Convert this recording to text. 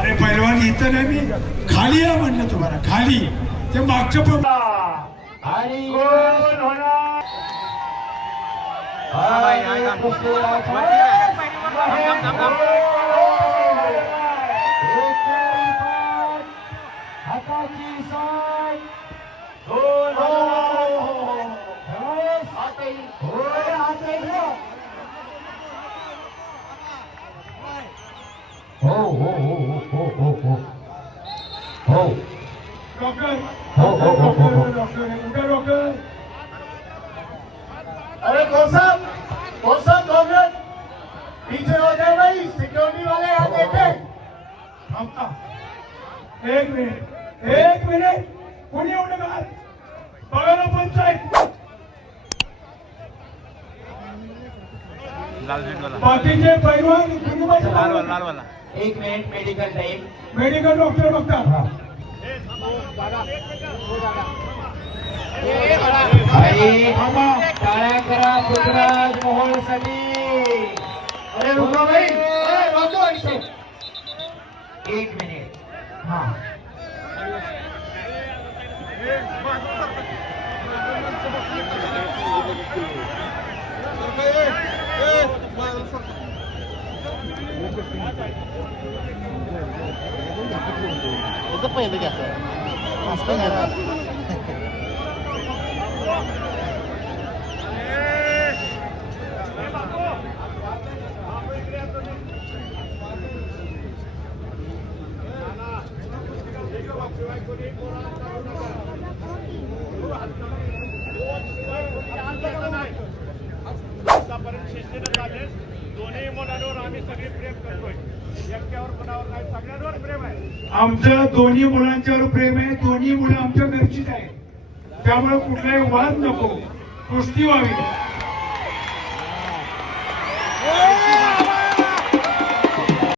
अरे पैलवान इथं नाही, मी खाली या म्हणलं तुम्हाला, खाली ते मागच्या पण आणि हाताची साय हो हो हो हो हो हो हो डॉक्टर हो हो हो हो हो डॉक्टर अरे कौशल डॉक्टर पीछे हो जाए भाई, सिक्योरिटी वाले यहाँ देखे। थांबता, एक मिनिट कोणी एवढं काय बघा ना पंचायत, बाकीचे पैलवान कुणी लालवाला 1 minute medical time medical doctor बघता. टाळ्या करा पृथ्वीराज मोहोळसाठी. अरे रुको भाई, अरे रुको इसे. 1 मिनिट. हा पहिले कसं दोन्ही मुलांवर आम्ही सगळे प्रेम करतोय. एकट्यावर कोणावर नाही, सगळ्यांवर प्रेम आहे. आमचं दोन्ही मुलांच्यावर प्रेम आहे. दोन्ही मुलं आमच्या घरचीच आहेत, त्यामुळे कुठलाही वाद नको, कुस्ती व्हावी.